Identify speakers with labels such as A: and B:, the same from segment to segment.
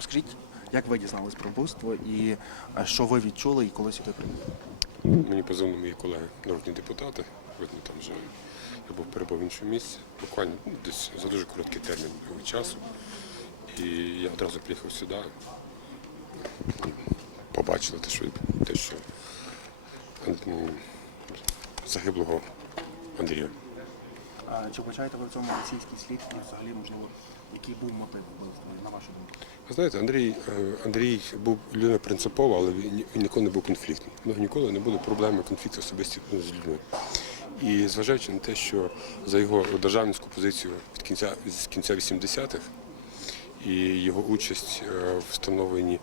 A: Розкажіть, як ви дізнались про вбивство і е, що ви відчули і коли сюди прибули?
B: Мені позвонили мої колеги, народні депутати. Видно, там вже я був перебув в іншому місці, буквально ну, десь за дуже короткий термін часу. І я одразу приїхав сюди. Побачили те, що, те, що загиблого Андрія.
A: Чи вбачаєте ви в цьому російський слід і взагалі, можливо, який був мотив на вашу думку?
B: Ви знаєте, Андрій, е, Андрій був людина принципова, але він ніколи не був конфліктним. У ніколи не було проблеми конфлікту особисті з людьми. І зважаючи на те, що за його державницьку позицію від кінця з кінця 80-х і його участь е, в встановленні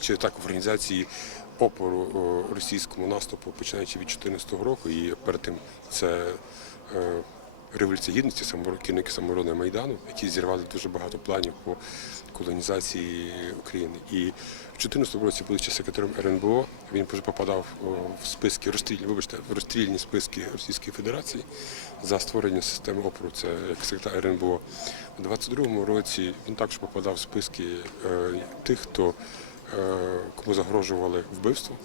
B: чи так в організації опору російському наступу, починаючи від 2014 року, і перед тим це е, революція гідності, керівники самооборони Майдану, які зірвали дуже багато планів по колонізації України. І в 2014 році, будучи секретарем РНБО, він попадав в списки розстрільні, вибачте, в розстрільні списки Російської Федерації за створення системи опору. Це як секретар РНБО. У 22-му році він також попадав в списки е, тих, хто е, кому загрожували вбивство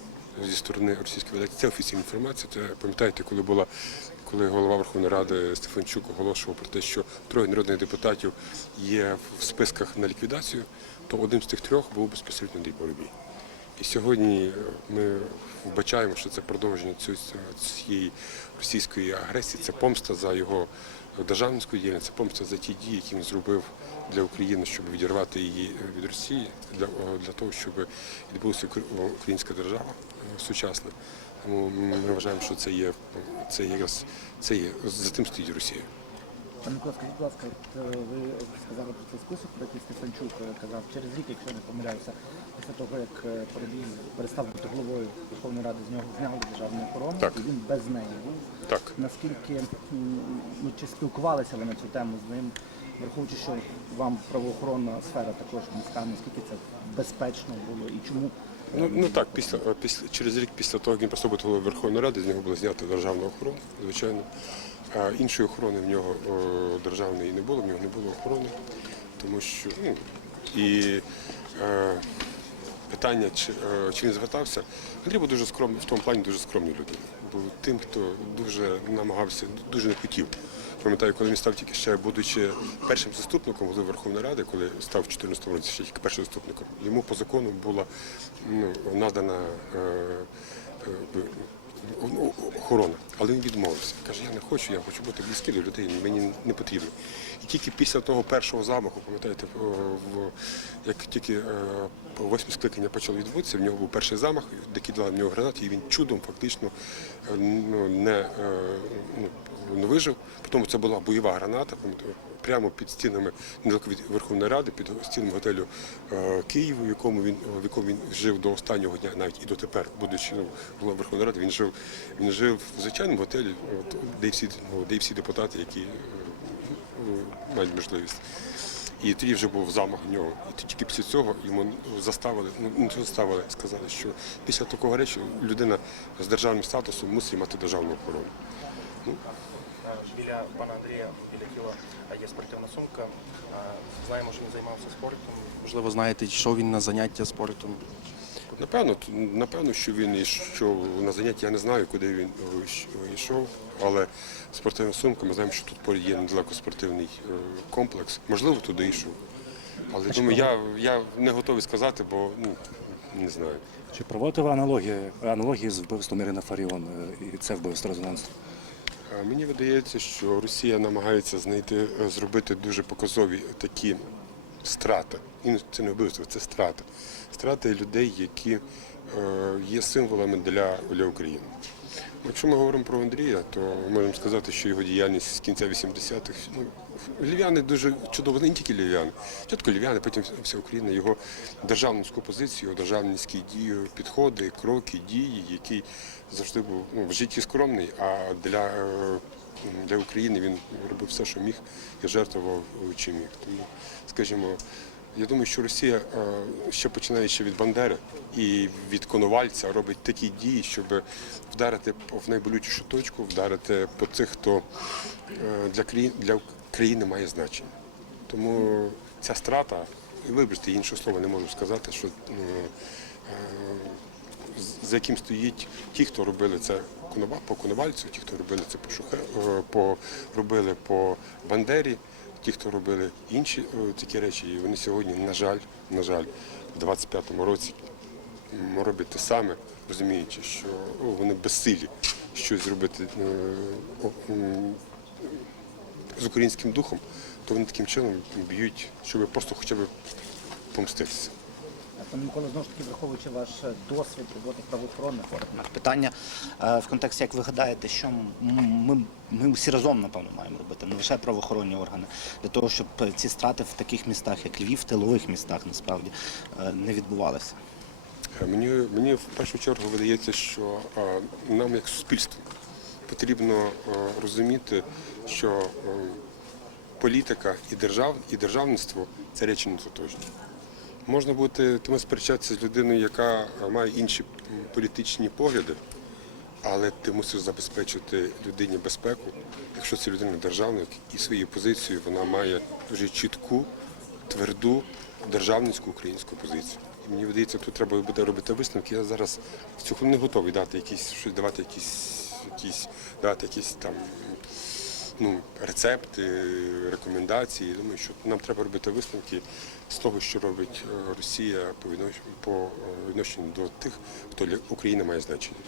B: зі сторони Російської Федерації. Це офіційна інформація. Це пам'ятаєте, коли була коли голова Верховної Ради Стефанчук оголошував про те, що троє народних депутатів є в списках на ліквідацію, то одним з тих трьох був безпосередньо Андрій Поробій. І сьогодні е, ми вбачаємо, що це продовження цієї російської агресії, це помста за його державницьку діяльність, це помста за ті дії, які він зробив для України, щоб відірвати її від Росії, для, для того, щоб відбулася українська держава е, сучасна. Тому ми вважаємо, що це є це якраз це є за тим стоїть Росія.
C: Пане Микола, будь ласка, е, ви сказали про цей список, про який Стефанчук е, казав через рік, якщо не помиляюся, після того, як е, Парубій перестав бути головою Верховної Ради, з нього зняли державну охорону,
B: Так.
C: і він без неї був.
B: Так.
C: Наскільки м, ну, чи спілкувалися ви на цю тему з ним, враховуючи, що вам правоохоронна сфера також близька, наскільки це безпечно було і чому? е,
B: Ну, ну так, після, е, після через рік після того, як він просто бути головою Верховної Ради, з нього було знято державна охорона, звичайно. А іншої охорони в нього о, державної не було, в нього не було охорони, тому що ну, і е, питання, чи, е, чи він звертався, Андрій був дуже скромний, в тому плані дуже скромний людина. Був тим, хто дуже намагався, дуже не хотів. Пам'ятаю, коли він став тільки ще, будучи першим заступником голови Верховної Ради, коли став в 2014 році ще тільки першим заступником, йому по закону була ну, надана е, е, охорона. Але він відмовився. Каже, я не хочу, я хочу бути близький до людей, мені не потрібно. І тільки після того першого замаху, пам'ятаєте, як тільки е, по восьмі скликання почало відбутися, в нього був перший замах, де кидали в нього гранати, і він чудом фактично е, ну, не, е, ну, не вижив. Потім це була бойова граната, прямо під стінами недалеко від Верховної Ради, під стінами готелю е, Києву, в якому він в якому він жив до останнього дня, навіть і дотепер, будучи ну, головою Верховної Ради, він жив він жив в звичайному готелі, де й всі ну, де всі депутати, які е, ну, мають можливість. І тоді вже був замах в нього. І тільки після цього йому заставили, ну заставили, сказали, що після такого речі людина з державним статусом мусить мати державну охорону.
A: Е, Біля пана Андрія біля тіла є спортивна сумка. Знаємо, що він займався спортом. Можливо, знаєте, йшов він на заняття спортом.
B: Напевно, напевно, що він йшов на заняття, я не знаю, куди він е, йшов, але спортивна сумка, ми знаємо, що тут поряд є недалеко спортивний е, комплекс. Можливо, туди йшов. Але думаю, я, я не готовий сказати, бо ну, не знаю.
D: Чи проводите ви аналогії, аналогії з вбивством Ірини Фаріон е, і це вбивство резонансне?
B: Мені видається, що Росія намагається знайти, е, зробити дуже показові такі страти. І це не вбивство, це страти. Страти людей, які е, є символами для, для України. Якщо ми говоримо про Андрія, то можемо сказати, що його діяльність з кінця 80-х, ну, львів'яни дуже чудово, не тільки львів'яни, спочатку львів'яни, потім вся Україна, його державницьку позицію, його державницькі дії, підходи, кроки, дії, які завжди був ну, в житті скромний, а для, е, для України він робив все, що міг, і жертвував е, чим міг. Тому, скажімо, я думаю, що Росія е, ще починаючи від Бандери і від Коновальця робить такі дії, щоб вдарити в найболючішу точку, вдарити по тих, хто е, для країни, має значення. Тому ця страта вибачте, іншого слова не можу сказати, що е, е, за яким стоїть ті, хто робили це по Коновальцю, ті, хто робили це по Шухе, е, по робили по Бандері, ті, хто робили інші е, такі речі, і вони сьогодні, на жаль, на жаль, в 25-му році роблять те саме, розуміючи, що вони безсилі щось зробити е, з українським духом, то вони таким чином б'ють, щоб просто хоча б помститися.
C: Пане Микола, знову ж таки, враховуючи ваш е, досвід роботи правоохоронних органах, питання е, в контексті, як ви гадаєте, що ми, ми всі разом, напевно, маємо робити, не лише правоохоронні органи, для того, щоб е, ці страти в таких містах, як Львів, в тилових містах, насправді, не відбувалися.
B: Мені, мені в першу чергу видається, що нам, як суспільству, потрібно розуміти, що політика і, держав, і державництво це речі не тотожні. Можна бути тому сперечатися з людиною, яка має інші політичні погляди, але ти мусиш забезпечити людині безпеку, якщо це людина державник, і своєю позицією вона має дуже чітку, тверду державницьку українську позицію. І мені видається, тут треба буде робити висновки. Я зараз в цю не готовий дати якісь щось, давати якісь, якісь давати якісь там ну, рецепти, рекомендації. Думаю, що нам треба робити висновки з того, що робить е, Росія по е, відношенню до тих, хто для України має значення.